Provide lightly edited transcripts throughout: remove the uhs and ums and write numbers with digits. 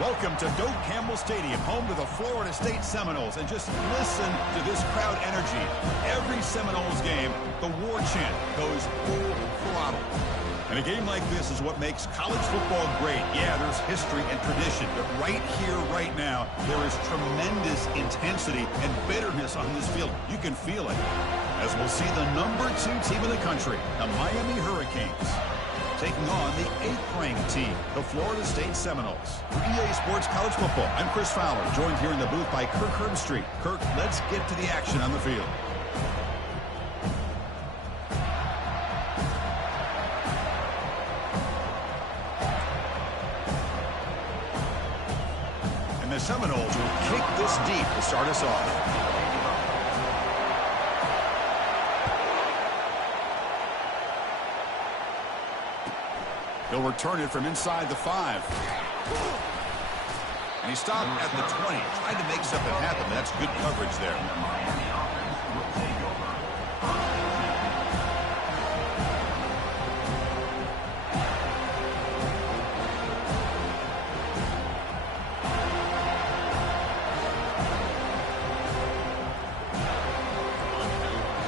Welcome to Doak Campbell Stadium, home to the Florida State Seminoles. And just listen to this crowd energy. Every Seminoles game, the war chant goes full throttle. And a game like this is what makes college football great. Yeah, there's history and tradition, but right here, right now, there is tremendous intensity and bitterness on this field. You can feel it. As we'll see the #2 team in the country, the Miami Hurricanes, taking on the 8th-ranked team, the Florida State Seminoles. For EA Sports College Football, I'm Chris Fowler, joined here in the booth by Kirk Herbstreit. Kirk, let's get to the action on the field. And the Seminoles will kick this deep to start us off. He'll return it from inside the 5. And he stopped at the 20. Tried to make something happen. That's good coverage there.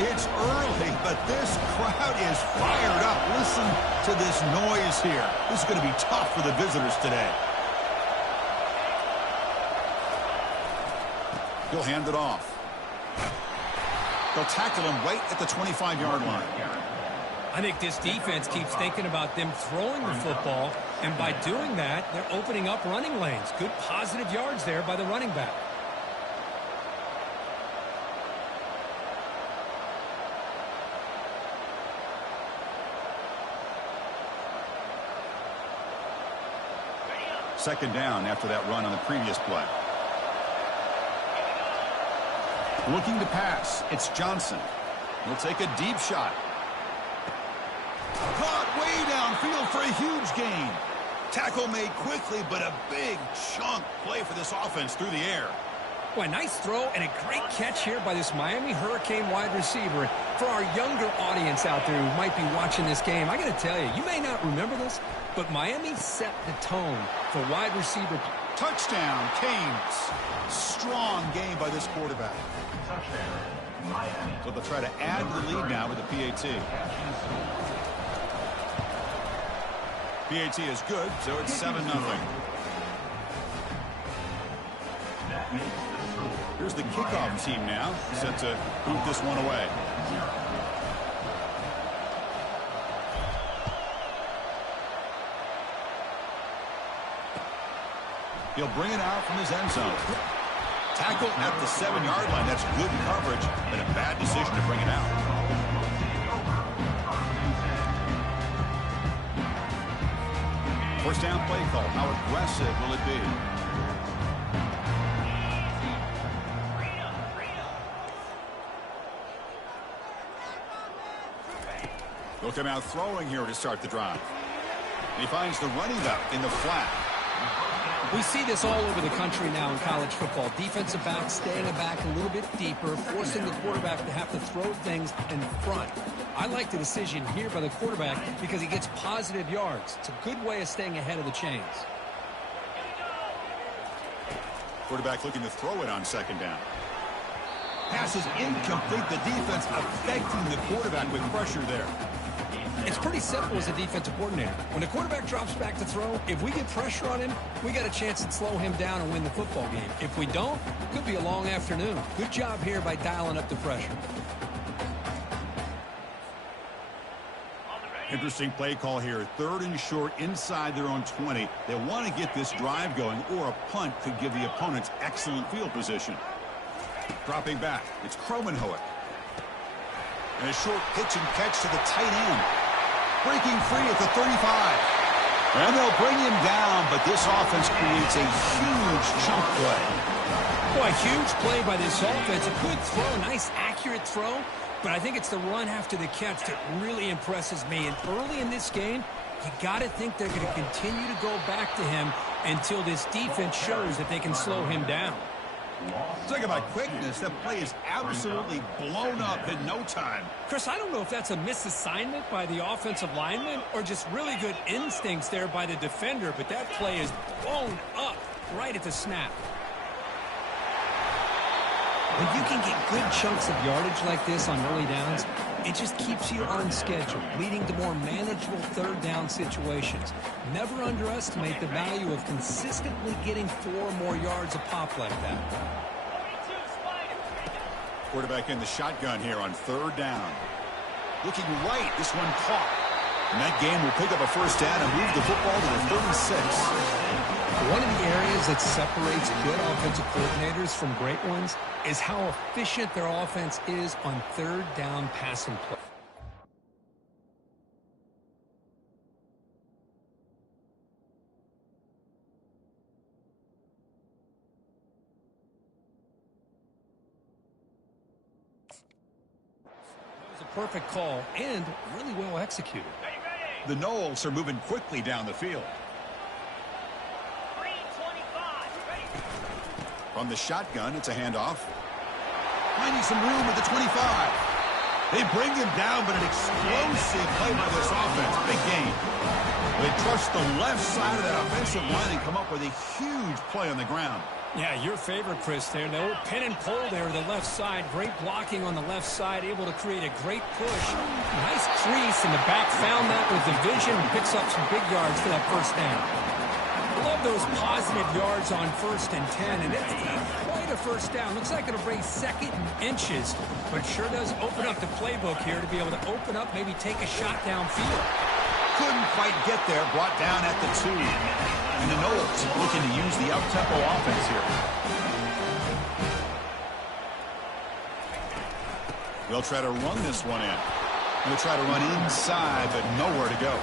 It's early, but this crowd is fired up. Listen to this noise here. This is going to be tough for the visitors today. He'll hand it off. They'll tackle him right at the 25-yard line. I think this defense keeps thinking about them throwing the football, and by doing that, they're opening up running lanes. Good positive yards there by the running back. Second down after that run on the previous play. Looking to pass. It's Johnson. He'll take a deep shot. Caught way downfield for a huge gain. Tackle made quickly, but a big chunk play for this offense through the air. Boy, nice throw and a great catch here by this Miami Hurricane wide receiver. For our younger audience out there who might be watching this game, I got to tell you, you may not remember this, but Miami set the tone for wide receiver. Touchdown, Canes. Strong game by this quarterback. So they'll try to add to the lead now with the PAT. PAT is good, so it's 7-0. Here's the kickoff team now, set to boot this one away. He'll bring it out from his end zone. Tackle at the 7-yard line. That's good coverage, but a bad decision to bring it out. First down play call. How aggressive will it be? He'll come out throwing here to start the drive. He finds the running back in the flat. We see this all over the country now in college football. Defensive backs staying back a little bit deeper, forcing the quarterback to have to throw things in front. I like the decision here by the quarterback because he gets positive yards. It's a good way of staying ahead of the chains. Quarterback looking to throw it on second down. Pass is incomplete. The defense affecting the quarterback with pressure there. It's pretty simple as a defensive coordinator. When the quarterback drops back to throw, if we get pressure on him, we got a chance to slow him down and win the football game. If we don't, it could be a long afternoon. Good job here by dialing up the pressure. Interesting play call here. 3rd and short inside their own 20. They want to get this drive going, or a punt could give the opponents excellent field position. Dropping back, it's Kromenhoek. And a short pitch and catch to the tight end. Breaking free at the 35. And they'll bring him down, but this offense creates a huge chunk play. Boy, huge play by this offense. A good throw, a nice accurate throw. But I think it's the run after the catch that really impresses me. And early in this game, you got to think they're going to continue to go back to him until this defense shows that they can slow him down. Talk about quickness. That play is absolutely blown up in no time. Chris, I don't know if that's a misassignment by the offensive lineman or just really good instincts there by the defender, but that play is blown up. right at the snap. When you can get good chunks of yardage like this on early downs, it just keeps you on schedule, leading to more manageable third down situations. Never underestimate the value of consistently getting 4 or more yards a pop like that. Quarterback in the shotgun here on third down. Looking right, this one caught. And that game will pick up a first down and move the football to the 36. One of the areas that separates good offensive coordinators from great ones is how efficient their offense is on third down passing play. It was a perfect call and really well executed. The Knowles are moving quickly down the field. From the shotgun, it's a handoff. Finding some room at the 25. They bring him down, but an explosive play by this offense. Big gain. They trust the left side of that offensive line and come up with a huge play on the ground. Yeah, your favorite, Chris, there. The old pin and pull there, the left side. Great blocking on the left side, able to create a great push. Nice crease, and the back found that with the vision and picks up some big yards for that first down. Love those positive yards on 1st and 10, and it's quite a first down. Looks like it'll bring second and inches, but sure does open up the playbook here to be able to open up, maybe take a shot downfield. Couldn't quite get there, brought down at the 2. And the Knowles looking to use the up-tempo offense here. They'll try to run this one in. They'll try to run inside, but nowhere to go.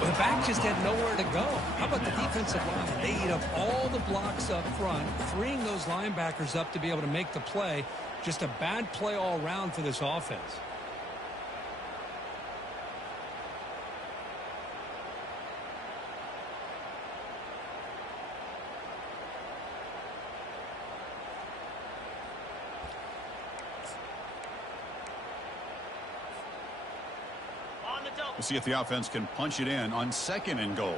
Well, the back just had nowhere to go. How about the defensive line? They eat up all the blocks up front, freeing those linebackers up to be able to make the play. Just a bad play all around for this offense. We'll see if the offense can punch it in on 2nd and goal.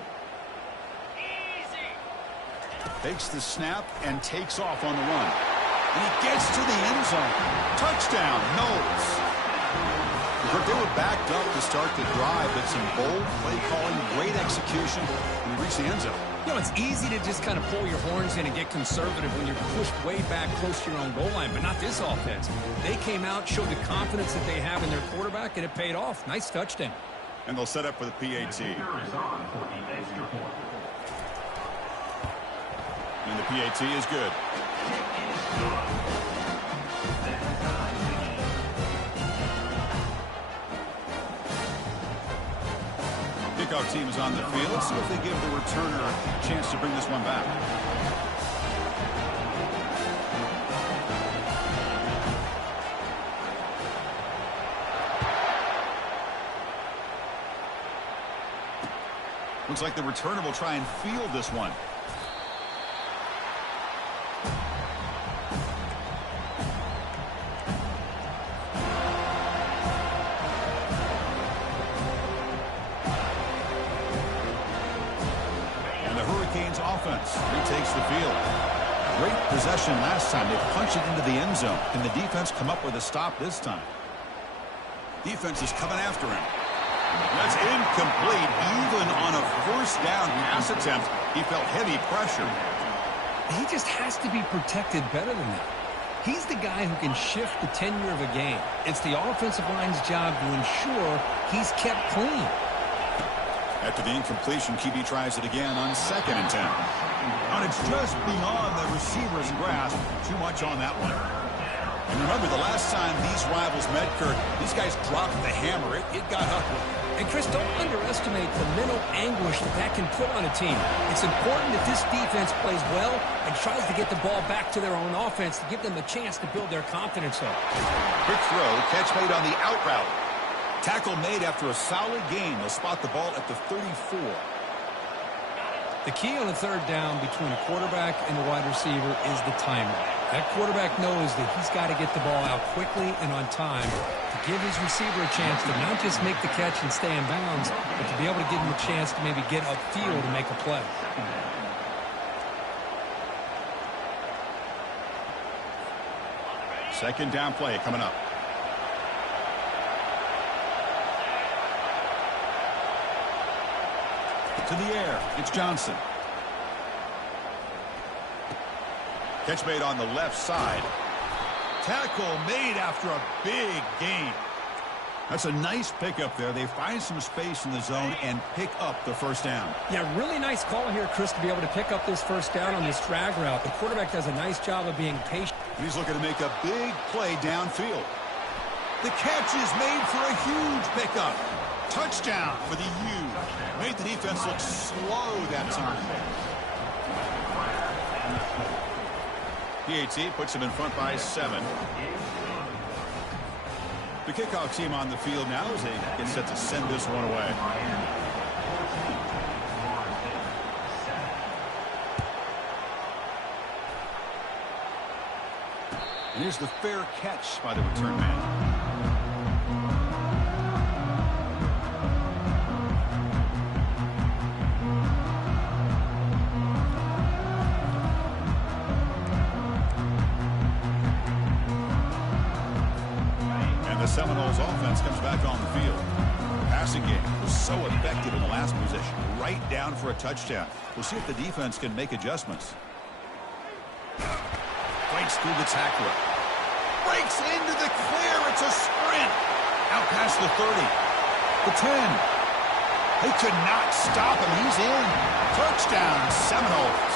Easy. Takes the snap and takes off on the run. And he gets to the end zone. Touchdown, Knowles. They were backed up to start the drive, but some bold play calling, great execution, and he reached the end zone. You know, it's easy to just kind of pull your horns in and get conservative when you're pushed way back close to your own goal line, but not this offense. They came out, showed the confidence that they have in their quarterback, and it paid off. Nice touchdown. And they'll set up for the PAT. And the PAT is good. Kickoff team is on the field. Let's see if they give the returner a chance to bring this one back. Looks like the returner will try and field this one. And the Hurricanes offense retakes the field. Great possession last time. They punched it into the end zone. Can the defense come up with a stop this time? Defense is coming after him. That's incomplete. Even on a first down pass attempt, he felt heavy pressure. He just has to be protected better than that. He's the guy who can shift the tenure of a game. It's the offensive line's job to ensure he's kept clean. After the incompletion, QB tries it again on 2nd and 10. And it's just beyond the receiver's grasp. Too much on that one. And remember, the last time these rivals met, Kirk, these guys dropped the hammer. It got ugly. And, Chris, don't underestimate the mental anguish that can put on a team. It's important that this defense plays well and tries to get the ball back to their own offense to give them a chance to build their confidence up. Quick throw, catch made on the out route. Tackle made after a solid gain. They'll spot the ball at the 34. The key on the third down between a quarterback and the wide receiver is the timing. That quarterback knows that he's got to get the ball out quickly and on time to give his receiver a chance to not just make the catch and stay in bounds, but to be able to give him a chance to maybe get upfield and make a play. Second down play coming up. To the air. It's Johnson. Catch made on the left side. Tackle made after a big gain. That's a nice pickup there. They find some space in the zone and pick up the first down. Yeah, really nice call here, Chris, to be able to pick up this first down on this drag route. The quarterback does a nice job of being patient. He's looking to make a big play downfield. The catch is made for a huge pickup. Touchdown for the U. Made the defense look slow that time. PAT puts him in front by 7. The kickoff team on the field now as they get set to send this one away. And here's the fair catch by the return man. The Seminoles offense comes back on the field. Passing game was so effective in the last possession, right down for a touchdown. We'll see if the defense can make adjustments. Breaks through the tackler. Breaks into the clear. It's a sprint. Out past the 30. The 10. They could not stop him. He's in. Touchdown, Seminoles.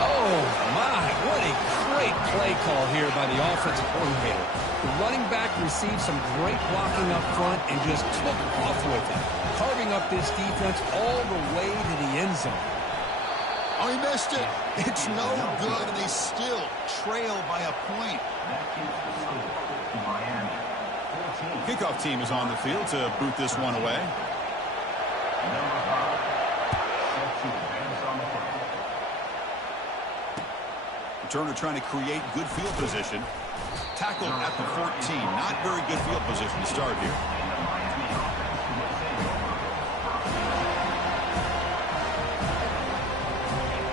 Oh, my. What a great play call here by the offensive coordinator. The running back received some great blocking up front and just took off with it, carving up this defense all the way to the end zone. Oh, he missed it. It's no good, and they still trail by a point. Kickoff team is on the field to boot this one away. Returner trying to create good field position. Tackle at the 14. Not very good field position to start here.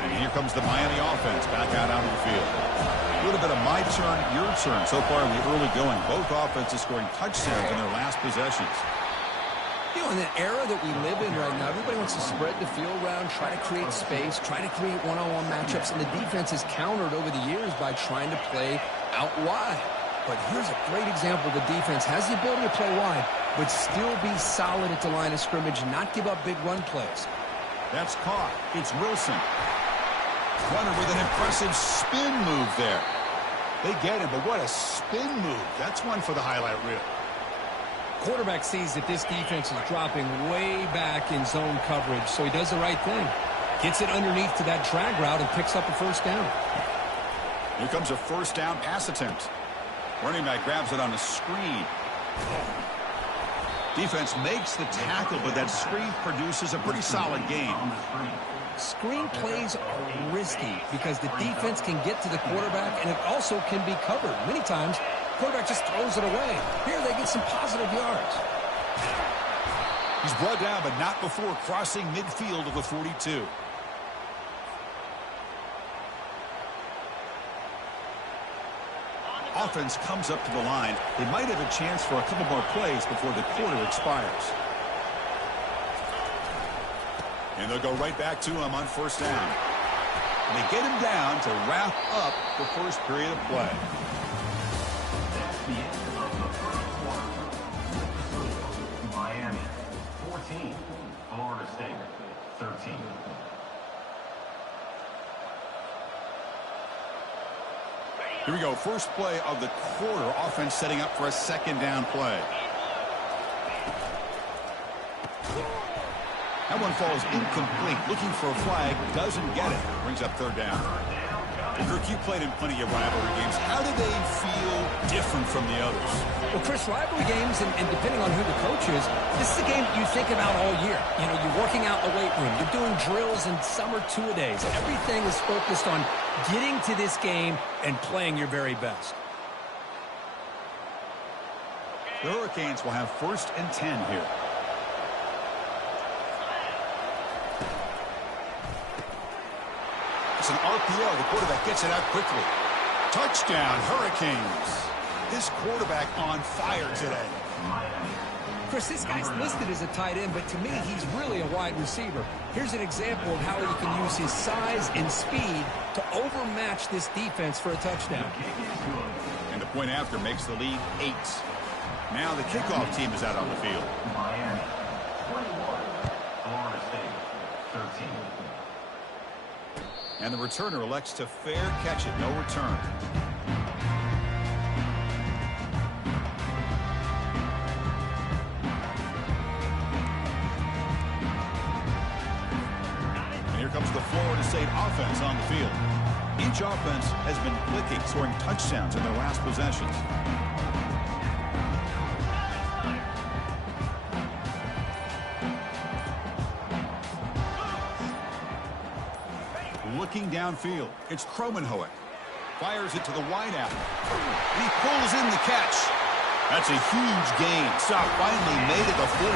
And here comes the Miami offense back out onto the field. A little bit of my turn, your turn so far in the early going. Both offenses scoring touchdowns in their last possessions. You know, in the era that we live in right now, everybody wants to spread the field around, try to create space, try to create one-on-one matchups, and the defense is countered over the years by trying to play out wide. But here's a great example. The defense has the ability to play wide, but still be solid at the line of scrimmage, not give up big run plays. That's caught. It's Wilson. Runner with an impressive spin move there. They get him, but what a spin move. That's one for the highlight reel. Quarterback sees that this defense is dropping way back in zone coverage, so he does the right thing. Gets it underneath to that drag route and picks up a first down. Here comes a first down pass attempt. Running back grabs it on a screen. Defense makes the tackle, but that screen produces a pretty solid gain. Screen plays are risky because the defense can get to the quarterback, and it also can be covered. Many times, quarterback just throws it away. Here they get some positive yards. He's brought down, but not before crossing midfield of the 42. Offense comes up to the line. They might have a chance for a couple more plays before the quarter expires. And they'll go right back to him on first down. And they get him down to wrap up the first period of play. Miami, 14. Florida State, 13. Here we go. First play of the quarter. Offense setting up for a second down play. That one falls incomplete. Looking for a flag. Doesn't get it. Brings up third down. Kirk, you played in plenty of rivalry games. How do they feel different from the others? Well, Chris, rivalry games, and depending on who the coach is, this is a game you think about all year. You know, you're working out in the weight room. You're doing drills and summer two-a-days. Everything is focused on getting to this game and playing your very best. The Hurricanes will have 1st and 10 here. It's an RPO. The quarterback gets it out quickly. Touchdown, Hurricanes. This quarterback on fire today. Chris, this guy's listed as a tight end, but to me, he's really a wide receiver. Here's an example of how he can use his size and speed to overmatch this defense for a touchdown. And the point after makes the lead 8. Now the kickoff team is out on the field. Miami, 21. Florida State, 13. And the returner elects to fair catch it, no return. And here comes the Florida State offense on the field. Each offense has been clicking, scoring touchdowns in their last possessions. Looking downfield, it's Kromenhoek. Fires it to the wideout. And he pulls in the catch. That's a huge gain. Stop finally made it to 43.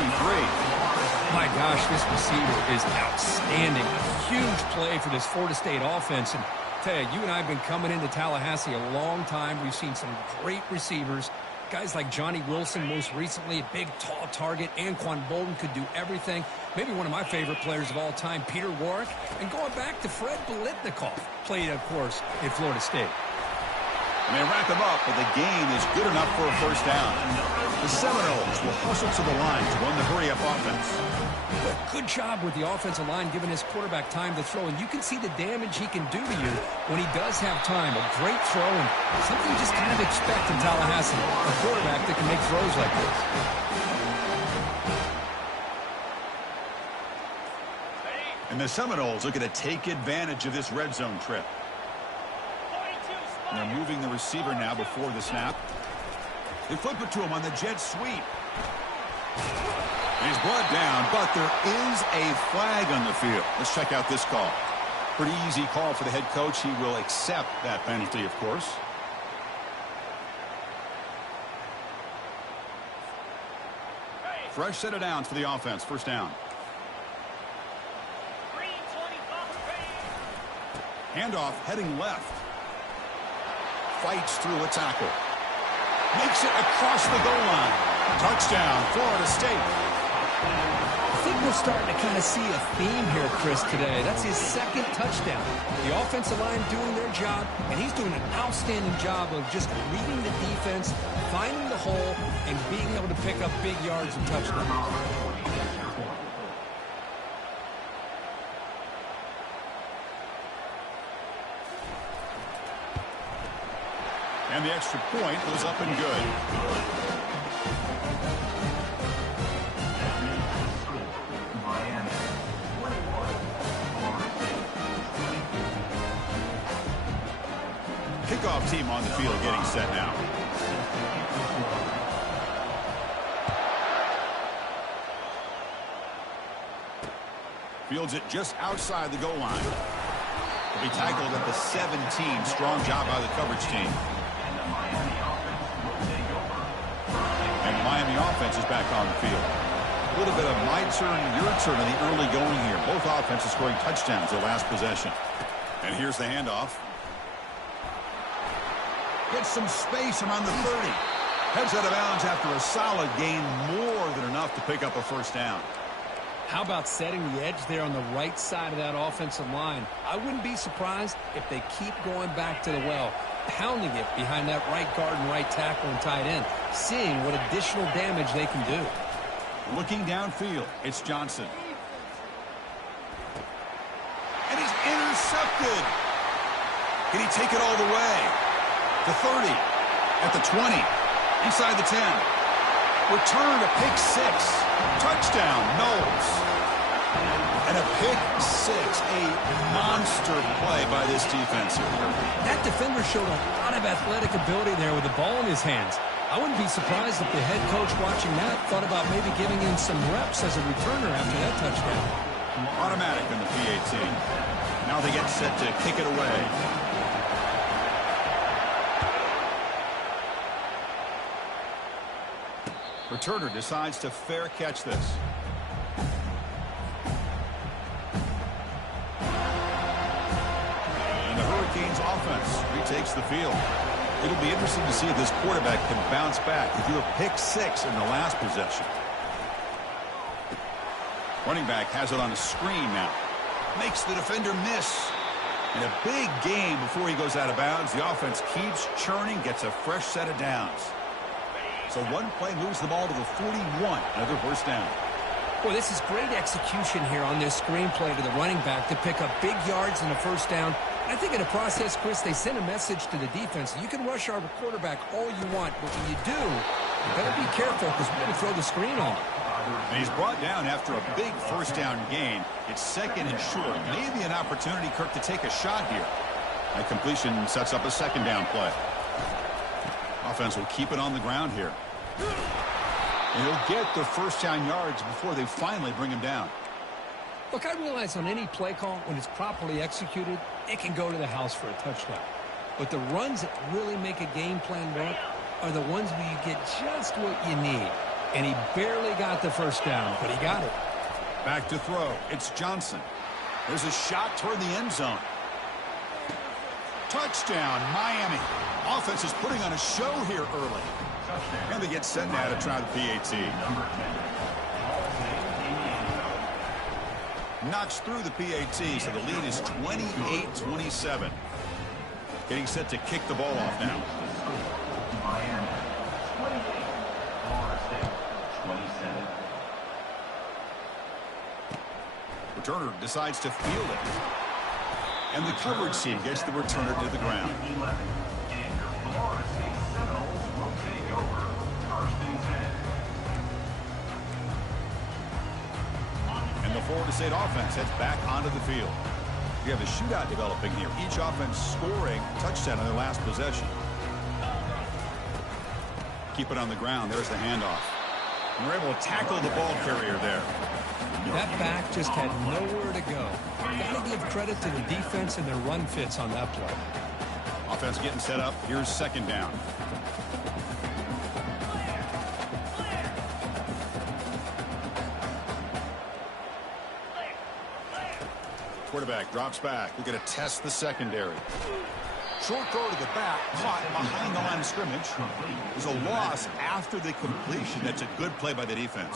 My gosh, this receiver is outstanding. A huge play for this Florida State offense. And I tell you, you and I have been coming into Tallahassee a long time. We've seen some great receivers. Guys like Johnny Wilson, most recently, a big, tall target. Anquan Bolden could do everything. Maybe one of my favorite players of all time, Peter Warrick. And going back to Fred Biletnikoff, played, of course, at Florida State. And they wrap him up, but the gain is good enough for a first down. The Seminoles will hustle to the line to run the hurry-up offense. But good job with the offensive line giving his quarterback time to throw. And you can see the damage he can do to you when he does have time. A great throw and something you just kind of expect in Tallahassee. A quarterback that can make throws like this. And the Seminoles looking to take advantage of this red zone trip. And they're moving the receiver now before the snap. They flip it to him on the jet sweep. He's brought down, but there is a flag on the field. Let's check out this call. Pretty easy call for the head coach. He will accept that penalty, of course. Fresh set of downs for the offense. First down. Handoff heading left. Fights through a tackle. Makes it across the goal line. Touchdown, Florida State. I think we're starting to kind of see a theme here, Chris, today. That's his second touchdown. The offensive line doing their job, and he's doing an outstanding job of just reading the defense, finding the hole, and being able to pick up big yards and touchdowns. And the extra point was up and good. Miami, 21. Kickoff team on the field getting set now. Fields it just outside the goal line. He'll be tackled at the 17. Strong job by the coverage team. And the Miami offense is back on the field. A little bit of my turn, your turn in the early going here. Both offenses scoring touchdowns their last possession. And here's the handoff. Gets some space around the 30. Heads out of bounds after a solid gain, more than enough to pick up a first down. How about setting the edge there on the right side of that offensive line? I wouldn't be surprised if they keep going back to the well, pounding it behind that right guard and right tackle and tight end, seeing what additional damage they can do. Looking downfield, it's Johnson. And he's intercepted. Can he take it all the way? The 30, at the 20, inside the 10. Return to pick 6. Touchdown, Knowles. And a pick 6, a monster play by this defense here. That defender showed a lot of athletic ability there with the ball in his hands. I wouldn't be surprised if the head coach watching that thought about maybe giving him some reps as a returner after that touchdown. Automatic in the PAT. Now they get set to kick it away. Returner decides to fair catch this. And the Hurricanes offense retakes the field. It'll be interesting to see if this quarterback can bounce back. He threw a pick 6 in the last possession. Running back has it on a screen now. Makes the defender miss. And a big game before he goes out of bounds. The offense keeps churning, gets a fresh set of downs. So one play moves the ball to the 41. Another first down. Well, this is great execution here on this screenplay to the running back to pick up big yards and a first down. I think in the process, Chris, they send a message to the defense. You can rush our quarterback all you want, but when you do, you better be careful because we're going to throw the screen on him. And he's brought down after a big first down gain. It's second and short. Maybe an opportunity, Kirk, to take a shot here. That completion sets up a second down play. Offense will keep it on the ground here. And he'll get the first down yards before they finally bring him down. Look, I realize on any play call, when it's properly executed, it can go to the house for a touchdown. But the runs that really make a game plan work are the ones where you get just what you need. And he barely got the first down, but he got it. Back to throw. It's Johnson. There's a shot toward the end zone. Touchdown, Miami. Offense is putting on a show here early. And they get set now to try the PAT. Knocks through the PAT, so the lead is 28-27. Getting set to kick the ball off now. Miami, 28. Florida State, 27. Returner decides to field it. And the coverage team gets the returner to the ground. 11. And your Florida State Seminoles will take over first and 10. And the Florida State offense heads back onto the field. We have a shootout developing here. Each offense scoring a touchdown on their last possession. Keep it on the ground. There's the handoff. And they're able to tackle the ball carrier there. That back just had nowhere to go. Got to give credit to the defense and their run fits on that play. Offense getting set up. Here's second down. Quarterback drops back. We're going to test the secondary. Short throw to the back, caught behind the line of scrimmage. There's a loss after the completion. That's a good play by the defense.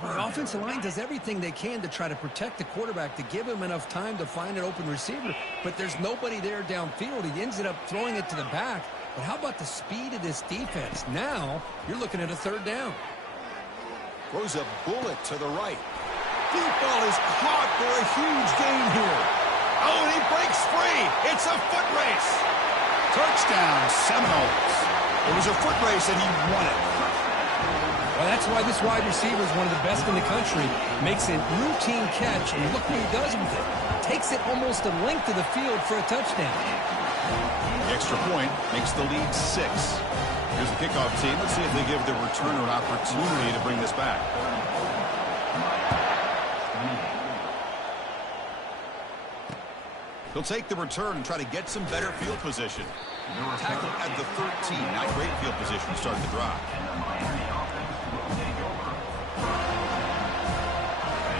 The offensive line does everything they can to try to protect the quarterback, to give him enough time to find an open receiver. But there's nobody there downfield. He ends up throwing it to the back. But how about the speed of this defense? Now you're looking at a third down. Throws a bullet to the right. Deep ball is caught for a huge gain here. Oh, and he breaks free. It's a foot race. Touchdown, Seminoles. It was a foot race, and he won it. Well, that's why this wide receiver is one of the best in the country. Makes a routine catch, and look what he does with it. Takes it almost a length of the field for a touchdown. The extra point makes the lead 6. Here's the kickoff team. Let's see if they give the returner an opportunity to bring this back. He'll take the return and try to get some better field position. Tackle at the 13. Not great field position to start the drive.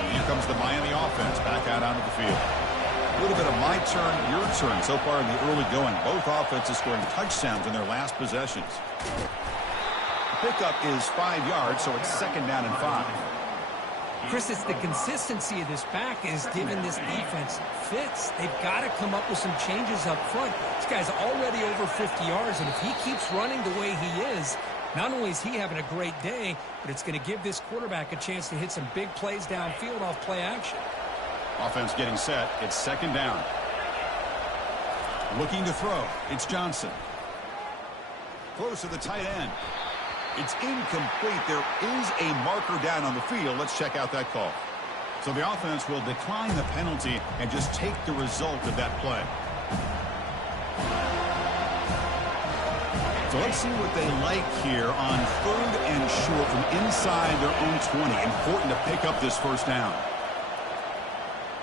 And here comes the Miami offense back out onto the field. A little bit of my turn, your turn so far in the early going. Both offenses scoring touchdowns in their last possessions. The pickup is 5 yards, so it's second down and 5. Chris, it's the consistency of this back is giving this defense fits. They've got to come up with some changes up front. This guy's already over 50 yards, and if he keeps running the way he is, not only is he having a great day, but it's going to give this quarterback a chance to hit some big plays downfield off play action. Offense getting set. It's second down. Looking to throw. It's Johnson. Close to the tight end. It's incomplete. There is a marker down on the field. Let's check out that call. So the offense will decline the penalty and just take the result of that play. So let's see what they like here on third and short from inside their own 20. Important to pick up this first down.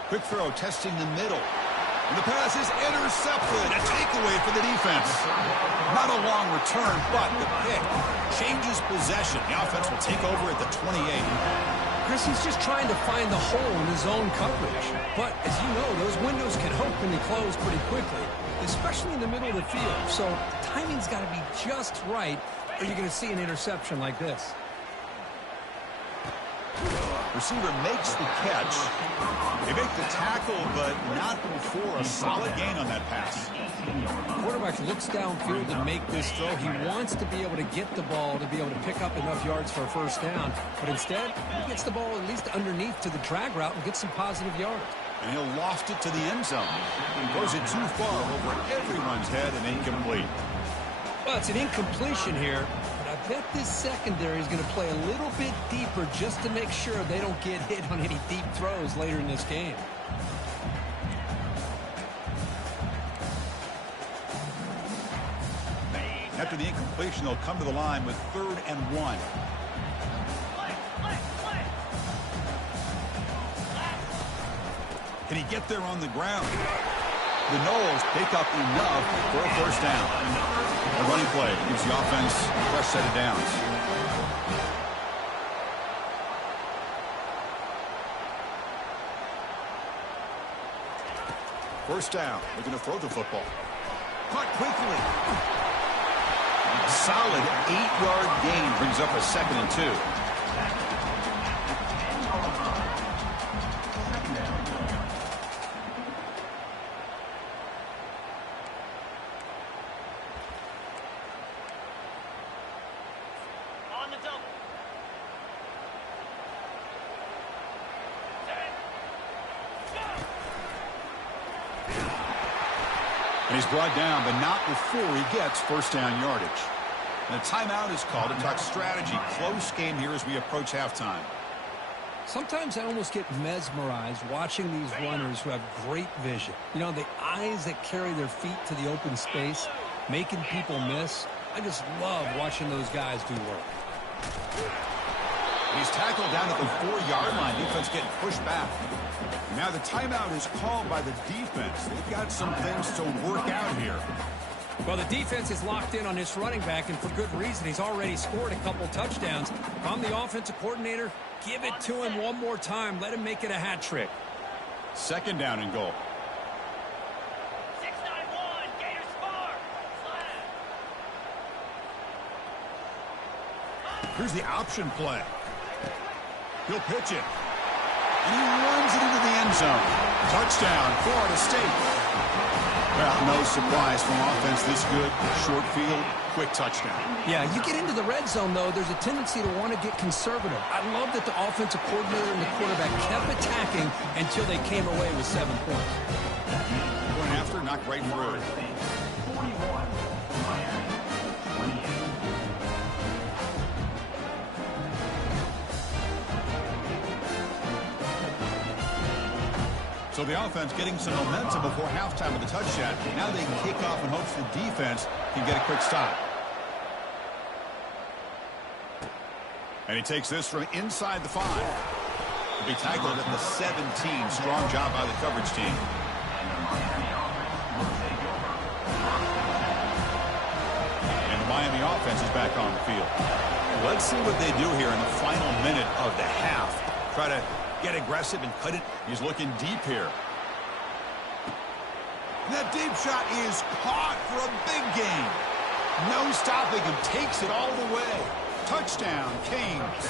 Quick throw testing the middle. And the pass is intercepted. A takeaway for the defense. Not a long return, but the pick changes possession. The offense will take over at the 28. Chris, he's just trying to find the hole in his own coverage. But, as you know, those windows can open and close pretty quickly, especially in the middle of the field. So timing's got to be just right, or you're going to see an interception like this. Receiver makes the catch. They make the tackle, but not before a solid gain on that pass. Quarterback looks downfield to make this throw. He wants to be able to get the ball to be able to pick up enough yards for a first down. But instead, he gets the ball at least underneath to the drag route and gets some positive yards. And he'll loft it to the end zone. He throws it too far over everyone's head and incomplete. Well, it's an incompletion here. I bet this secondary is going to play a little bit deeper just to make sure they don't get hit on any deep throws later in this game. After the incompletion, they'll come to the line with 3rd and 1. Can he get there on the ground? The Noles pick up enough for a first down. The running play gives the offense a fresh set of downs. First down. They're going to throw the football. Caught quickly. A solid 8-yard gain brings up a 2nd and 2. And he's brought down, but not before he gets first down yardage. And a timeout is called to talk strategy. Close game here as we approach halftime. Sometimes I almost get mesmerized watching these runners who have great vision. You know, the eyes that carry their feet to the open space, making people miss. I just love watching those guys do work. He's tackled down at the 4-yard line. Defense getting pushed back. Now the timeout is called by the defense. They've got some things to work out here. Well, the defense is locked in on this running back, and for good reason. He's already scored a couple touchdowns. If I'm the offensive coordinator, give it to him one more time. Let him make it a hat trick. 2nd down and goal. 691, Gators score. Flag. Here's the option play. He'll pitch it. And he runs it into the end zone. Touchdown, Florida State. Well, no surprise from offense this good. Short field, quick touchdown. Yeah, you get into the red zone, though, there's a tendency to want to get conservative. I love that the offensive coordinator and the quarterback kept attacking until they came away with 7 points. Going after, knocked right through. 41, Miami, 28. So the offense getting some momentum before halftime with the touchdown. Now they can kick off in hopes the defense can get a quick stop. And he takes this from inside the 5. He'll be tackled at the 17. Strong job by the coverage team. And the Miami offense is back on the field. Let's see what they do here in the final minute of the half. Try to get aggressive and cut it. He's looking deep here. That deep shot is caught for a big gain. No stopping him. Takes it all the way. Touchdown, Canes.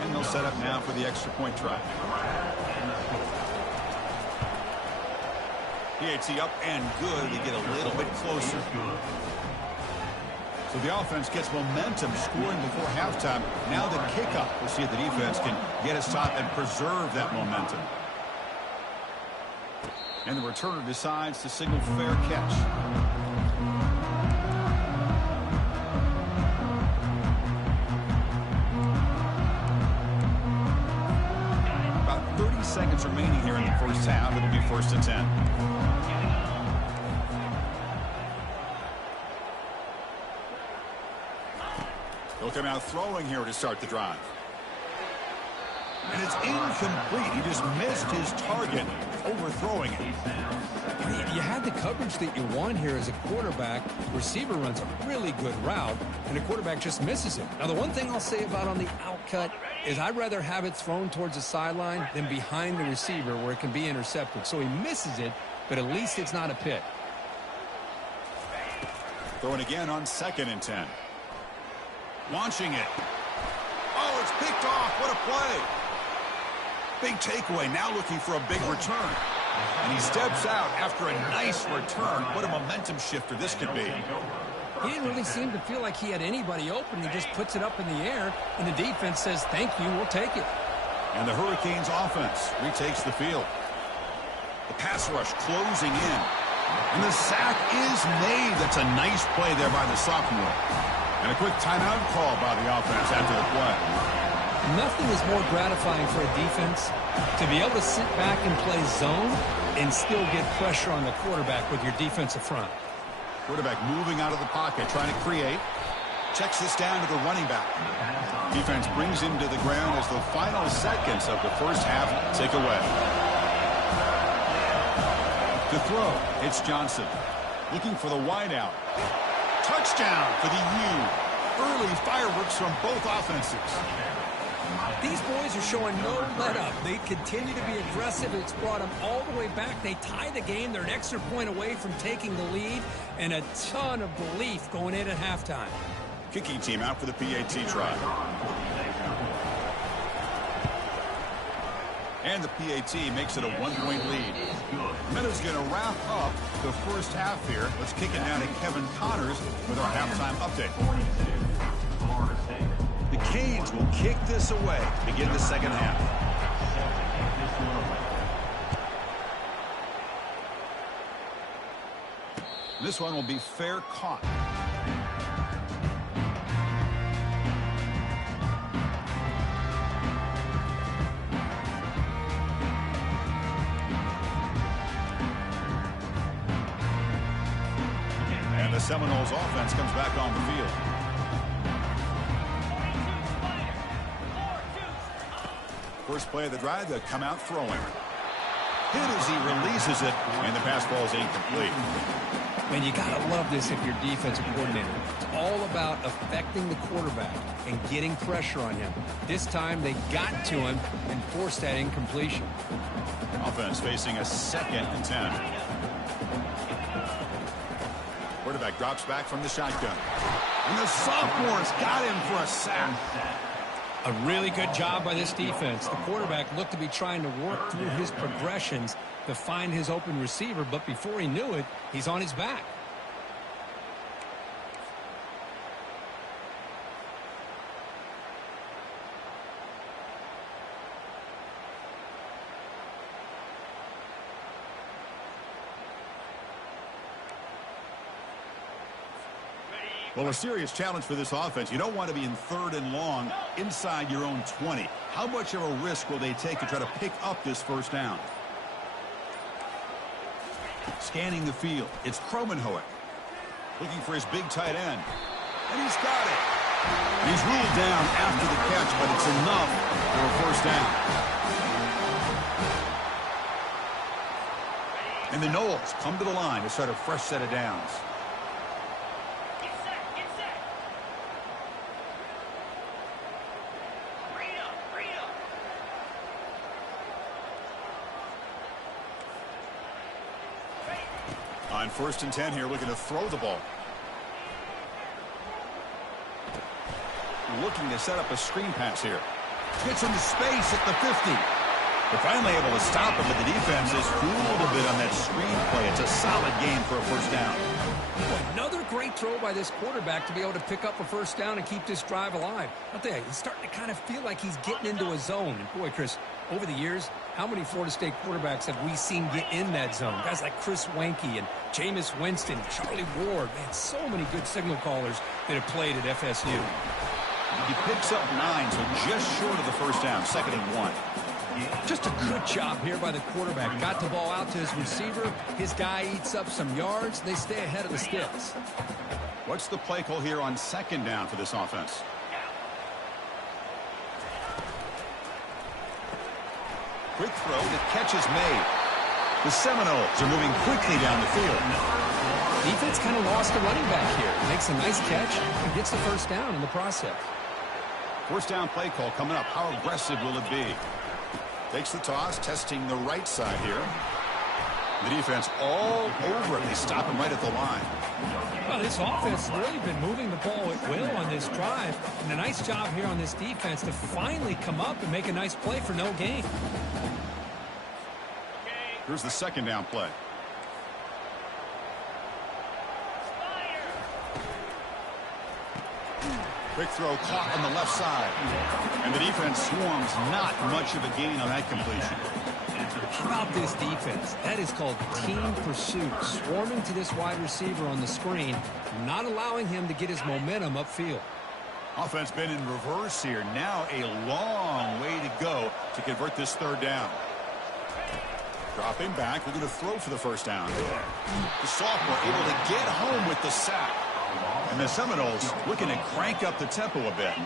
And they'll set up now for the extra point try. PAT up and good. They get a little bit closer. So the offense gets momentum scoring before halftime. Now the kickoff. We'll see if the defense can get a stop and preserve that momentum. And the returner decides to signal fair catch. About 30 seconds remaining here in the first half. It'll be 1st and 10. They'll come out throwing here to start the drive. And it's incomplete. He just missed his target, overthrowing it. You had the coverage that you want here as a quarterback. Receiver runs a really good route, and the quarterback just misses it. Now, the one thing I'll say about on the outcut is I'd rather have it thrown towards the sideline than behind the receiver where it can be intercepted. So he misses it, but at least it's not a pick. Throwing again on 2nd and 10. Launching it. Oh, it's picked off. What a play. Big takeaway, now looking for a big return. And he steps out after a nice return. What a momentum shifter this could be. He didn't really seem to feel like he had anybody open. He just puts it up in the air, and the defense says, thank you, we'll take it. And the Hurricanes offense retakes the field. The pass rush closing in. And the sack is made. That's a nice play there by the sophomore. And a quick timeout call by the offense after the play. Nothing is more gratifying for a defense to be able to sit back and play zone and still get pressure on the quarterback with your defensive front. Quarterback moving out of the pocket, trying to create. Checks this down to the running back. Defense brings him to the ground as the final seconds of the first half tick away. To throw, it's Johnson. Looking for the wideout. Touchdown for the U. Early fireworks from both offenses. These boys are showing no let-up. They continue to be aggressive. It's brought them all the way back. They tie the game. They're an extra point away from taking the lead, and a ton of belief going in at halftime. Kicking team out for the PAT try. And the PAT makes it a 1-point lead. Meta's going to wrap up the first half here. Let's kick it down to Kevin Connors with our halftime update. The Canes will kick this away to begin the second half. This one will be fair caught. And the Seminoles offense comes back on the field. First play of the drive, they'll come out throwing. Hit as he releases it, and the pass ball is incomplete. Man, you got to love this if you're defensive coordinator. It's all about affecting the quarterback and getting pressure on him. This time, they got to him and forced that incompletion. Offense facing a 2nd and 10. Quarterback drops back from the shotgun. And the sophomore's got him for a sack. A really good job by this defense. The quarterback looked to be trying to work through his progressions to find his open receiver, but before he knew it, he's on his back. Well, a serious challenge for this offense. You don't want to be in 3rd and long inside your own 20. How much of a risk will they take to try to pick up this first down? Scanning the field, it's Kromenhoek. Looking for his big tight end. And he's got it. He's ruled down after the catch, but it's enough for a first down. And the Noles come to the line to start a fresh set of downs. On 1st and 10 here, looking to throw the ball. Looking to set up a screen pass here. Gets into space at the 50. They're finally able to stop it, but the defense is fooled a bit on that screen play. It's a solid game for a first down. Another great throw by this quarterback to be able to pick up a first down and keep this drive alive. I'll tell you, he's starting to kind of feel like he's getting into a zone. And boy, Chris, over the years, how many Florida State quarterbacks have we seen get in that zone? Guys like Chris Wenke and Jameis Winston, Charlie Ward. Man, so many good signal callers that have played at FSU. He picks up 9, so just short of the first down, 2nd and 1. Just a good job here by the quarterback. Got the ball out to his receiver. His guy eats up some yards. They stay ahead of the sticks. What's the play call here on 2nd down for this offense? Quick throw, the catch is made. The Seminoles are moving quickly down the field. Defense kind of lost a running back here. Makes a nice catch and gets the first down in the process. First down play call coming up. How aggressive will it be? Takes the toss, testing the right side here. The defense all over it. They stop him right at the line. Well, this offense has really been moving the ball at will on this drive. And a nice job here on this defense to finally come up and make a nice play for no gain. Here's the second down play. Quick throw caught on the left side. And the defense swarms, not much of a gain on that completion. How about this defense? That is called team pursuit. Swarming to this wide receiver on the screen, not allowing him to get his momentum upfield. Offense been in reverse here. Now a long way to go to convert this third down. Dropping back, we're going to throw for the first down. The sophomore able to get home with the sack. And the Seminoles looking to crank up the tempo a bit.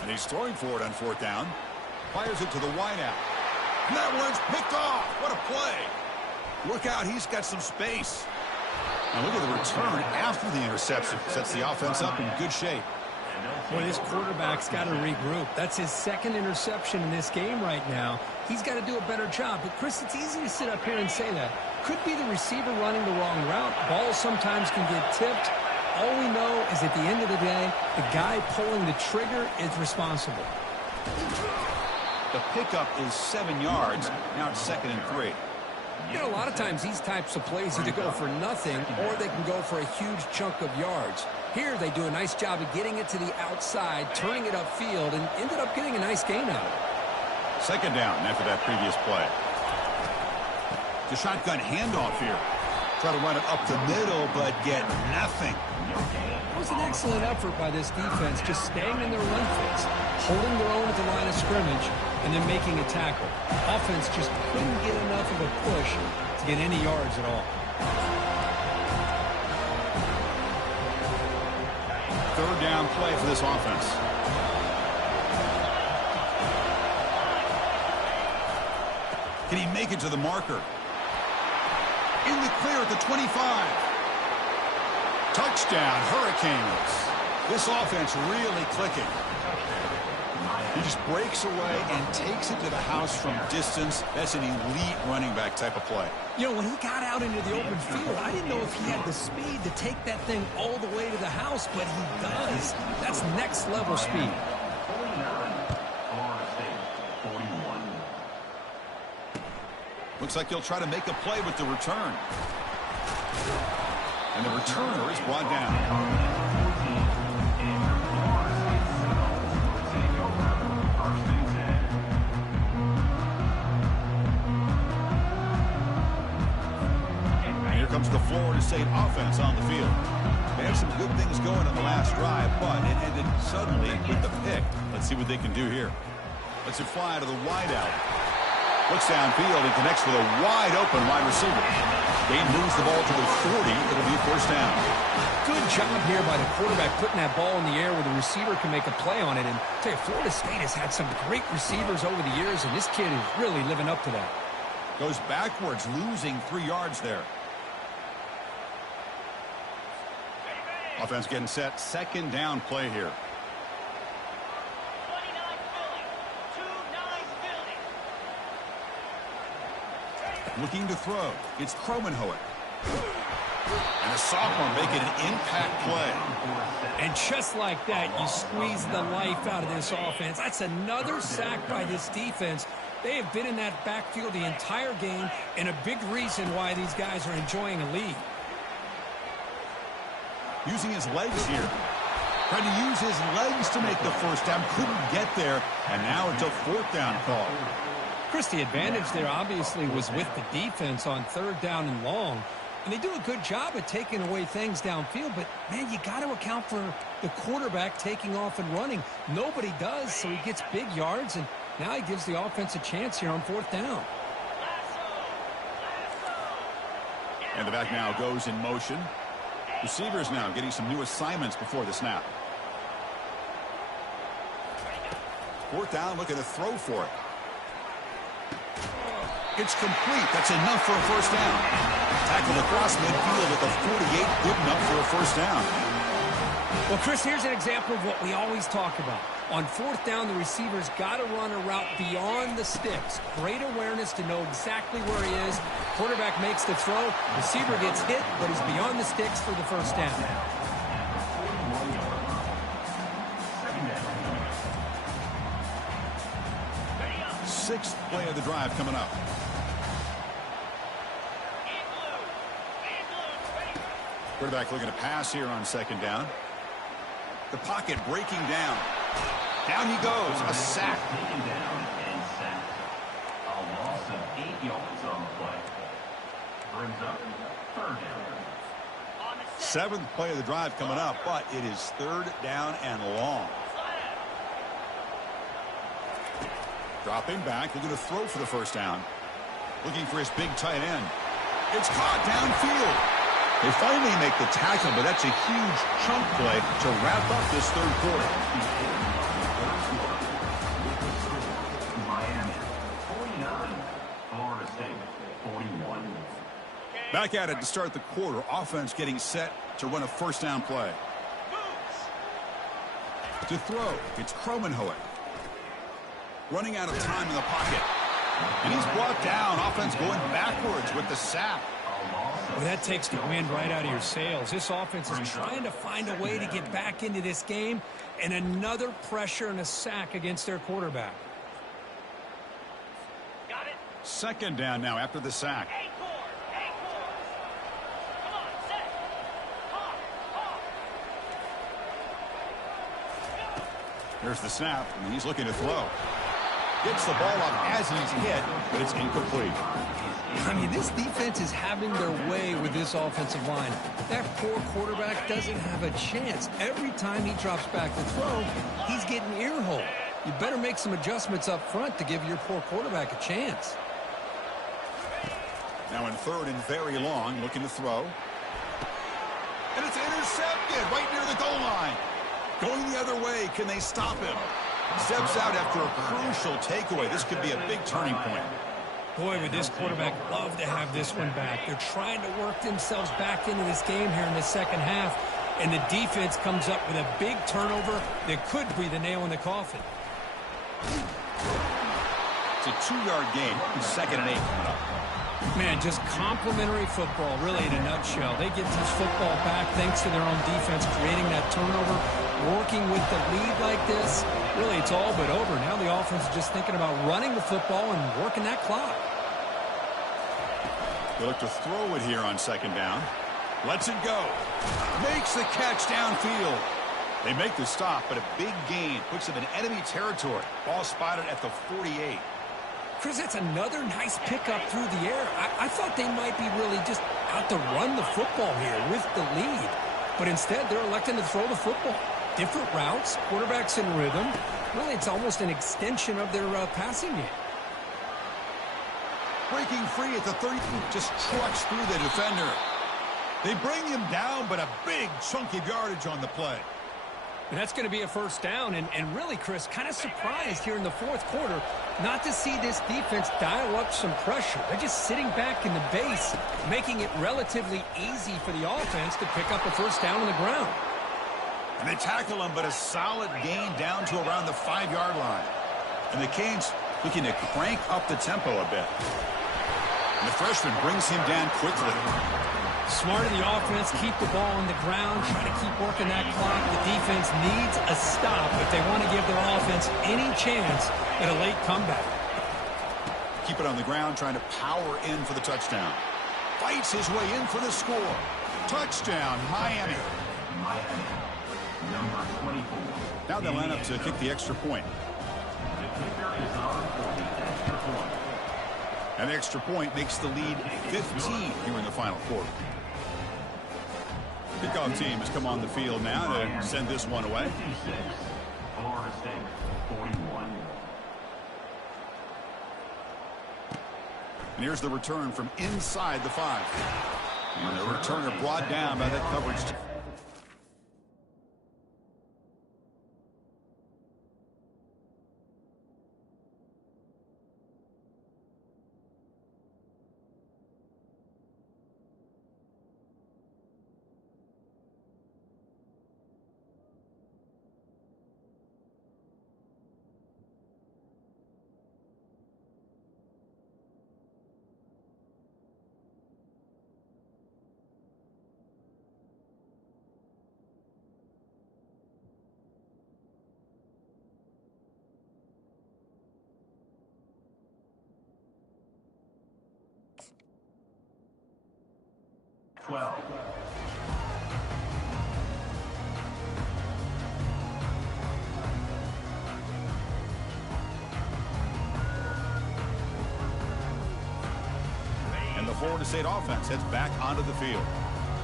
And he's throwing for it on fourth down. Fires it to the wideout. And that one's picked off. What a play. Look out, he's got some space. Now look at the return after the interception. Sets the offense up in good shape. Boy, this quarterback's got to regroup. That's his second interception in this game right now. He's got to do a better job. But, Chris, it's easy to sit up here and say that. Could be the receiver running the wrong route. Balls sometimes can get tipped. All we know is at the end of the day, the guy pulling the trigger is responsible. The pickup is 7 yards. Now it's 2nd and 3. You know, a lot of times these types of plays either go for nothing or they can go for a huge chunk of yards. Here they do a nice job of getting it to the outside, turning it upfield, and ended up getting a nice gain out of it. Second down after that previous play. The shotgun handoff here. Try to run it up the middle, but get nothing. It was an excellent effort by this defense, just staying in their run fix, holding their own at the line of scrimmage, and then making a tackle. Offense just couldn't get enough of a push to get any yards at all. Third down play for this offense. Can he make it to the marker? In the clear at the 25. Touchdown, Hurricanes. This offense really clicking. He just breaks away and takes it to the house from distance. That's an elite running back type of play. You know, when he got out into the open field, I didn't know if he had the speed to take that thing all the way to the house, but he does. That's next level speed. Looks like he'll try to make a play with the return. And the returner is brought down. Comes the Florida State offense on the field. They had some good things going on the last drive, but it ended suddenly with the pick. Let's see what they can do here. Let's it fly to the wideout. Looks downfield and connects with a wide open wide receiver. Dane moves the ball to the 40. It'll be first down. Good job here by the quarterback putting that ball in the air where the receiver can make a play on it. And I tell you, Florida State has had some great receivers over the years, and this kid is really living up to that. Goes backwards, losing 3 yards there. Offense getting set. Second down play here. 29 Philly. Looking to throw. It's Kromenhoek. And the sophomore making an impact play. And just like that, you squeeze the life out of this offense. That's another sack by this defense. They have been in that backfield the entire game, and a big reason why these guys are enjoying a lead. Using his legs here. Trying to use his legs to make the first down. Couldn't get there. And now it's a fourth down call. Chris, the advantage there obviously was with the defense on third down and long. And they do a good job at taking away things downfield. But, man, you got to account for the quarterback taking off and running. Nobody does, so he gets big yards. And now he gives the offense a chance here on fourth down. And the back now goes in motion. Receivers now getting some new assignments before the snap. Fourth down, looking to throw for it. It's complete. That's enough for a first down. Tackled across midfield at the 48. Good enough for a first down. Well, Chris, here's an example of what we always talk about. On fourth down, the receiver's got to run a route beyond the sticks. Great awareness to know exactly where he is. Quarterback makes the throw. Receiver gets hit, but he's beyond the sticks for the first down. Sixth play of the drive coming up. Quarterback looking to pass here on second down. The pocket breaking down. Down he goes. A sack. Taken down and sacked. A loss of 8 yards on the play. Brings up third down. Seventh play of the drive coming up, but it is third down and long. Dropping back, looking to throw for the first down. Looking for his big tight end. It's caught downfield. They finally make the tackle, but that's a huge chunk play to wrap up this third quarter. Miami 49, Florida State 41. Back at it to start the quarter. Offense getting set to run a first down play. To throw, it's Kromenhoek. Running out of time in the pocket. And he's brought down. Offense going backwards with the sack. Well, that takes the wind right out of your sails. This offense is trying to find a way to get back into this game, and another pressure and a sack against their quarterback. Got it. Second down now after the sack. Acorn. Come on, set. Hawk. There's the snap, and he's looking to throw. Gets the ball up as he's hit, but it's incomplete. I mean, this defense is having their way with this offensive line. That poor quarterback doesn't have a chance. Every time he drops back to throw, he's getting ear-hole. You better make some adjustments up front to give your poor quarterback a chance. Now in third and very long, looking to throw. And it's intercepted right near the goal line. Going the other way, can they stop him? Steps out after a crucial takeaway. This could be a big turning point. Boy, would this quarterback love to have this one back. They're trying to work themselves back into this game here in the second half, and the defense comes up with a big turnover that could be the nail in the coffin. It's a 2-yard gain. Second and 8 coming up. Man, just complimentary football, really, in a nutshell. They get this football back thanks to their own defense, creating that turnover, working with the lead like this. Really, it's all but over. Now the offense is just thinking about running the football and working that clock. They look to throw it here on second down. Lets it go. Makes the catch downfield. They make the stop, but a big gain puts them in enemy territory. Ball spotted at the 48. Chris, that's another nice pickup through the air. I thought they might be really just out to run the football here with the lead. But instead, they're electing to throw the football. Different routes, quarterbacks in rhythm. Really, it's almost an extension of their passing game. Breaking free at the 30, just trucks through the defender. They bring him down, but a big chunk of yardage on the play. And that's going to be a first down. And really, Chris, kind of surprised here in the fourth quarter not to see this defense dial up some pressure. They're just sitting back in the base, making it relatively easy for the offense to pick up a first down on the ground. And they tackle him, but a solid gain down to around the 5-yard line. And the Canes looking to crank up the tempo a bit. And the freshman brings him down quickly. Smart of the offense, keep the ball on the ground, try to keep working that clock. The defense needs a stop if they want to give their offense any chance at a late comeback. Keep it on the ground, trying to power in for the touchdown. Fights his way in for the score. Touchdown, Miami. Miami, number 24. Now they line up to kick the extra point. The kicker is on for the extra point. An extra point makes the lead 15 here in the final quarter. Kickoff team has come on the field now to send this one away. 56, Florida State 41. And here's the return from inside the 5. And the returner brought down by that coverage. 12. And the Florida State offense heads back onto the field.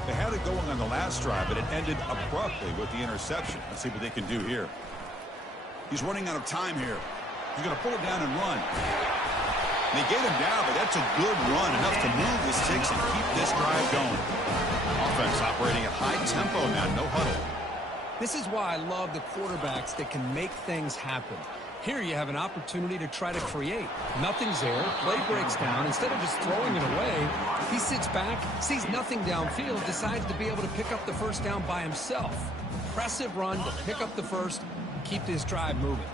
They had it going on the last drive, but it ended abruptly with the interception. Let's see what they can do here. He's running out of time here. He's going to pull it down and run. They get him down, but that's a good run, enough to move the sticks and keep this drive going. Offense operating at high tempo now, no huddle. This is why I love the quarterbacks that can make things happen. Here you have an opportunity to try to create. Nothing's there, play breaks down. Instead of just throwing it away, he sits back, sees nothing downfield, decides to be able to pick up the first down by himself. Impressive run to pick up the first, keep this drive moving.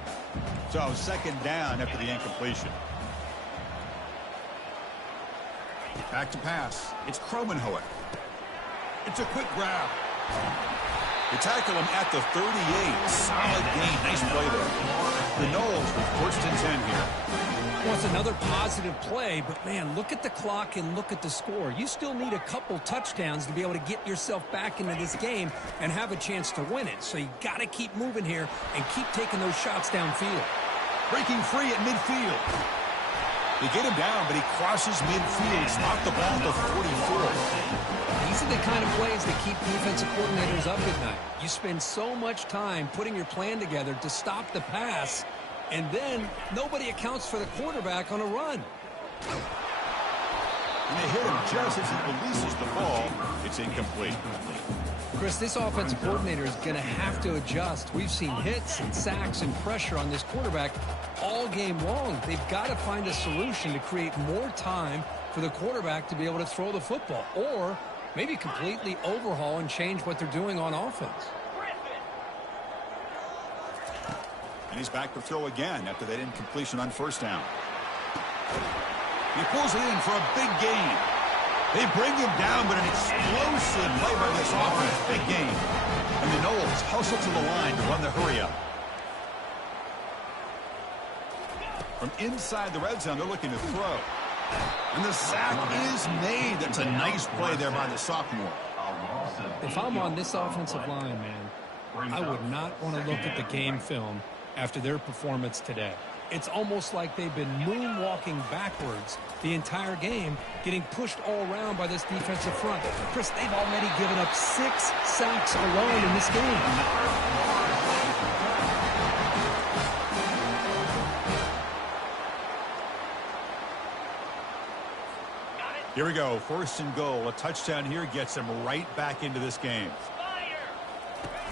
So second down after the incompletion. Back to pass. It's Kromenhoek. It's a quick grab. They tackle him at the 38. Solid gain. Nice play there. The Knowles with first and 10 here. Well, it's another positive play, but man, look at the clock and look at the score. You still need a couple touchdowns to be able to get yourself back into this game and have a chance to win it. So you got to keep moving here and keep taking those shots downfield. Breaking free at midfield. They get him down, but he crosses midfield. Stopped the ball at the 44. These are the kind of plays that keep defensive coordinators up at night. You spend so much time putting your plan together to stop the pass, and then nobody accounts for the quarterback on a run. And they hit him just as he releases the ball. It's incomplete. Chris, this offensive coordinator is going to have to adjust. We've seen hits and sacks and pressure on this quarterback all game long. They've got to find a solution to create more time for the quarterback to be able to throw the football, or maybe completely overhaul and change what they're doing on offense. And he's back to throw again after that incompletion on first down. He pulls it in for a big gain. They bring him down, but an explosive play by this offense. Big gain. And the Knowles hustle to the line to run the hurry-up. From inside the red zone, they're looking to throw. And the sack is made. That's a nice play there by the sophomore. If I'm on this offensive line, man, I would not want to look at the game film after their performance today. It's almost like they've been moonwalking backwards the entire game, getting pushed all around by this defensive front. Chris, they've already given up 6 sacks alone in this game. Here we go. First and goal. A touchdown here gets them right back into this game.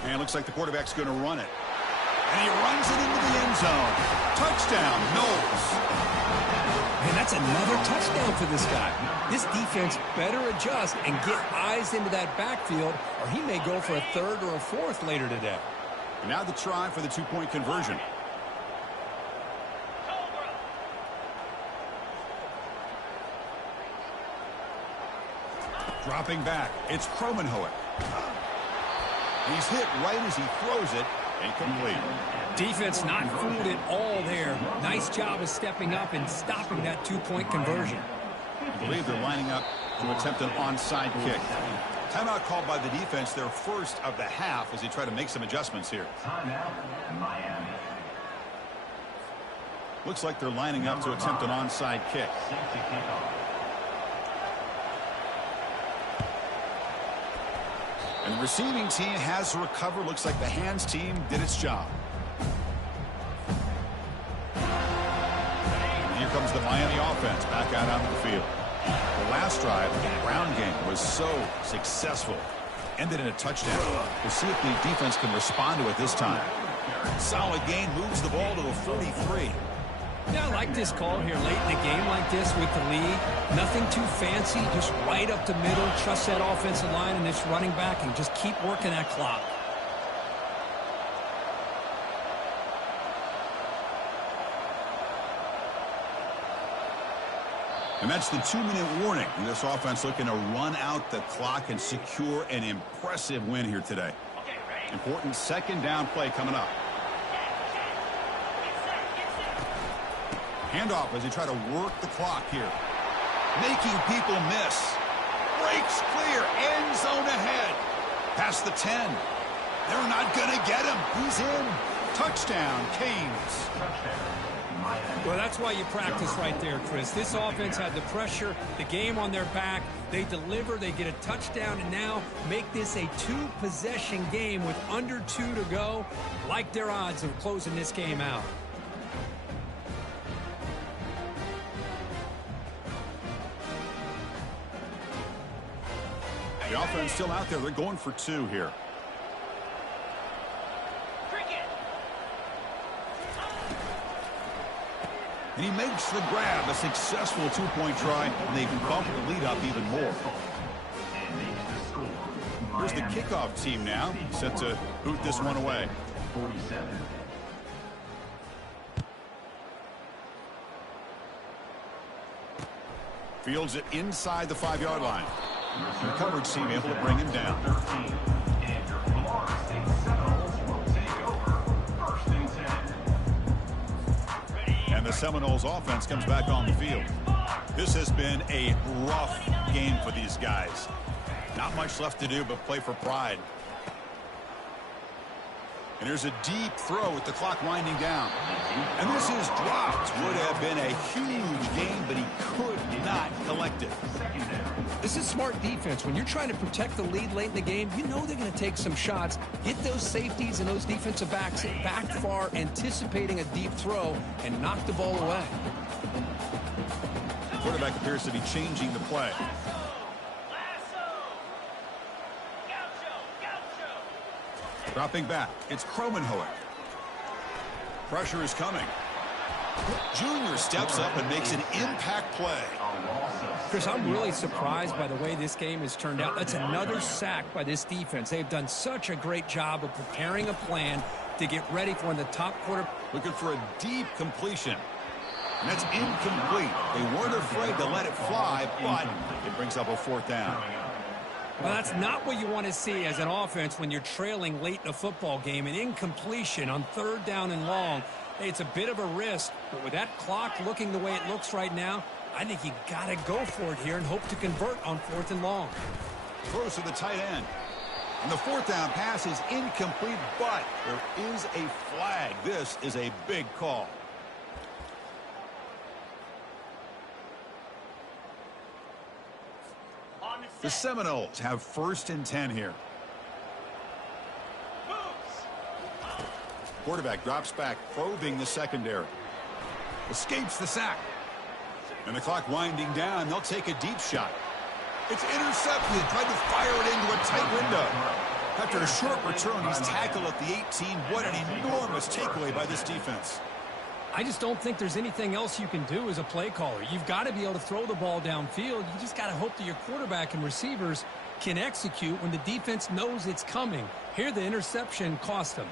And it looks like the quarterback's going to run it. And he runs it into the end zone. Touchdown, Knowles. And that's another touchdown for this guy. This defense better adjust and get eyes into that backfield, or he may go for a third or a fourth later today. And now the try for the two-point conversion. Dropping back, it's Kromenhoek. He's hit right as he throws it. Incomplete. Defense not fooled at all there. Nice job of stepping up and stopping that two-point conversion. I believe they're lining up to attempt an onside kick. Timeout called by the defense, their first of the half, as they try to make some adjustments here. Timeout, Miami. Looks like they're lining up to attempt an onside kick. And the receiving team has to recover. Looks like the hands team did its job. And here comes the Miami offense back out onto the field. The last drive in the ground game was so successful. Ended in a touchdown. We'll see if the defense can respond to it this time. Solid gain, moves the ball to the 43. Yeah, I like this call here late in a game like this with the lead. Nothing too fancy, just right up the middle. Trust that offensive line and this running back and just keep working that clock. And that's the 2-minute warning. This offense looking to run out the clock and secure an impressive win here today. Important second down play coming up. Handoff as they try to work the clock here. Making people miss. Breaks clear. End zone ahead. Past the 10. They're not going to get him. He's in. Touchdown, Canes. Well, that's why you practice right there, Chris. This offense had the pressure, the game on their back. They deliver, they get a touchdown, and now make this a 2-possession game with under 2 to go. Like their odds of closing this game out. The offense still out there. They're going for 2 here. And he makes the grab, a successful 2-point try, and they bump the lead up even more. Here's the kickoff team now, set to boot this one away. 47. Fields it inside the 5-yard line. And the coverage team able to bring him down. And the Seminoles offense comes back on the field. This has been a rough game for these guys. Not much left to do but play for pride. And there's a deep throw with the clock winding down. And this is dropped. Would have been a huge gain, but he could not collect it. This is smart defense. When you're trying to protect the lead late in the game, you know they're going to take some shots. Get those safeties and those defensive backs back far, anticipating a deep throw, and knock the ball away. The quarterback appears to be changing the play. Dropping back, it's Kromenhoek. Pressure is coming. Junior steps up and makes an impact play. Chris, I'm really surprised by the way this game has turned out. That's another sack by this defense. They've done such a great job of preparing a plan to get ready for when the top quarter. Looking for a deep completion. And that's incomplete. They weren't afraid to let it fly, but it brings up a 4th down. Well, that's not what you want to see as an offense when you're trailing late in a football game. An incompletion on 3rd down and long. Hey, it's a bit of a risk, but with that clock looking the way it looks right now, I think you got to go for it here and hope to convert on 4th and long. Throws to the tight end. And the 4th down pass is incomplete, but there is a flag. This is a big call. The Seminoles have 1st and 10 here. Quarterback drops back, probing the secondary. Escapes the sack. And the clock winding down. They'll take a deep shot. It's intercepted. Tried to fire it into a tight window. After a short return, he's tackled at the 18. What an enormous takeaway by this defense. I just don't think there's anything else you can do as a play caller. You've got to be able to throw the ball downfield. You just got to hope that your quarterback and receivers can execute when the defense knows it's coming. Here, the interception cost them.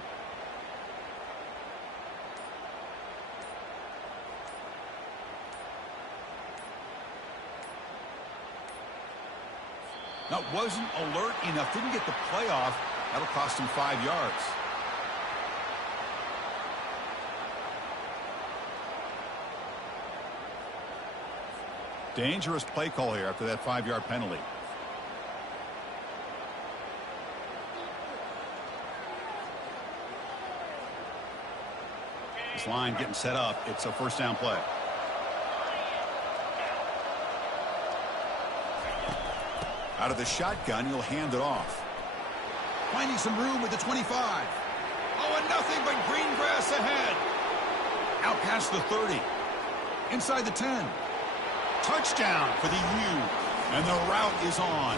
Now, wasn't alert enough. Didn't get the play off. That'll cost him 5 yards. Dangerous play call here after that 5-yard penalty. This line getting set up. It's a 1st down play. Out of the shotgun, he'll hand it off. Finding some room with the 25. Oh, and nothing but green grass ahead. Out past the 30. Inside the 10. Touchdown for the U. And the route is on.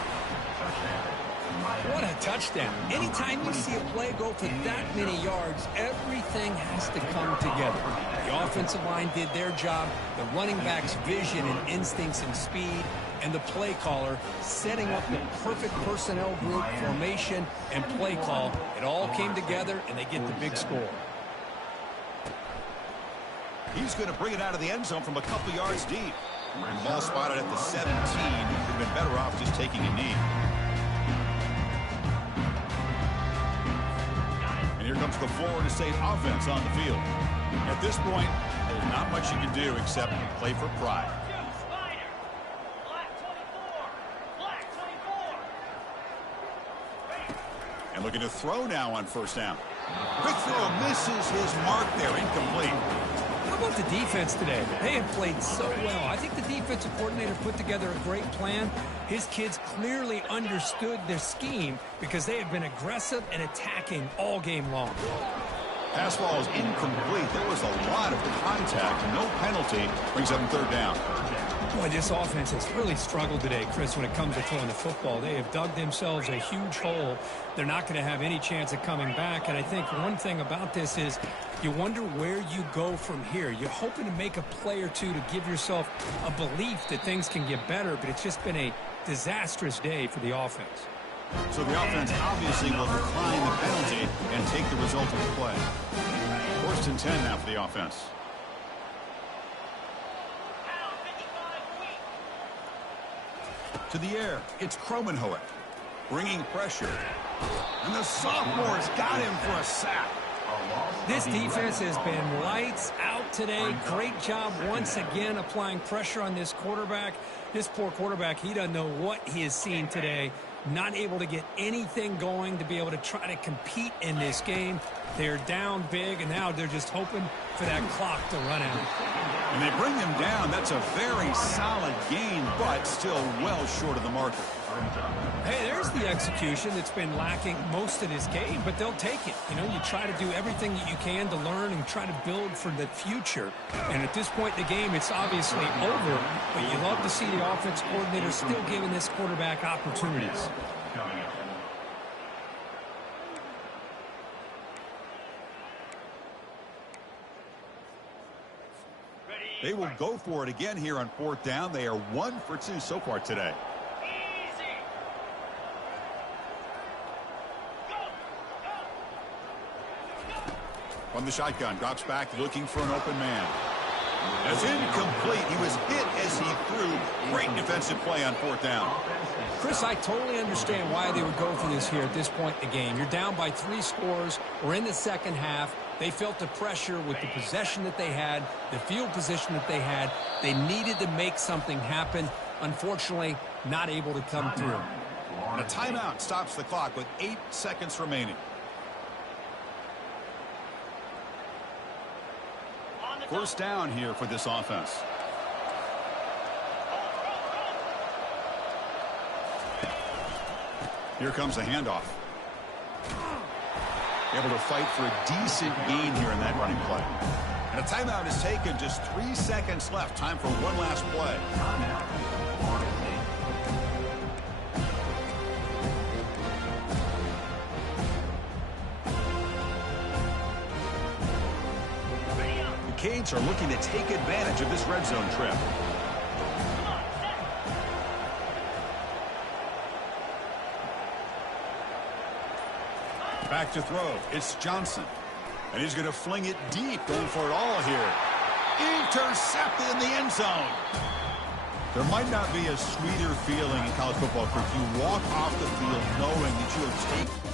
What a touchdown. Anytime you see a play go for that many yards, everything has to come together. The offensive line did their job, the running back's vision and instincts and speed, and the play caller setting up the perfect personnel group, formation, and play call. It all came together, and they get the big score. He's going to bring it out of the end zone from a couple yards deep. Ball spotted at the 17. He would have been better off just taking a knee. And here comes the Florida State offense on the field. At this point, there's not much you can do except play for pride. And looking to throw now on first down. Quick throw misses his mark there, incomplete. How about the defense today? They have played so well. I think the defensive coordinator put together a great plan. His kids clearly understood their scheme because they have been aggressive and attacking all game long. Pass ball is incomplete. There was a lot of contact. No penalty. Brings up third down. Boy, this offense has really struggled today, Chris, when it comes to throwing the football. They have dug themselves a huge hole. They're not going to have any chance of coming back. And I think one thing about this is you wonder where you go from here. You're hoping to make a play or two to give yourself a belief that things can get better, but it's just been a disastrous day for the offense. So the offense obviously will decline the penalty and take the result of the play. 1st and 10 now for the offense. To the air, it's Kromenhoek bringing pressure. And the sophomore's got him for a sack. This defense has been lights out today. Great job once again applying pressure on this quarterback. This poor quarterback, he doesn't know what he has seen today. Not able to get anything going to be able to try to compete in this game. They're down big, and now they're just hoping for that clock to run out. And they bring him down. That's a very solid gain, but still well short of the marker. Hey, there's the execution that's been lacking most of this game, but they'll take it. You know, you try to do everything that you can to learn and try to build for the future. And at this point in the game, it's obviously over, but you love to see the offense coordinator still giving this quarterback opportunities. They will go for it again here on 4th down. They are 1 for 2 so far today. From the shotgun, drops back looking for an open man. That's incomplete. He was hit as he threw. Great defensive play on 4th down. Chris, I totally understand why they would go for this here at this point in the game. You're down by 3 scores. We're in the second half. They felt the pressure with the possession that they had, the field position that they had. They needed to make something happen. Unfortunately, not able to come through. And a timeout stops the clock with 8 seconds remaining. First down here for this offense. Here comes a handoff. Able to fight for a decent gain here in that running play. And a timeout is taken. Just 3 seconds left. Time for one last play. The Canes are looking to take advantage of this red zone trip. Back to throw. It's Johnson. And he's going to fling it deep, going for it all here. Intercepted in the end zone. There might not be a sweeter feeling in college football if you walk off the field knowing that you have taken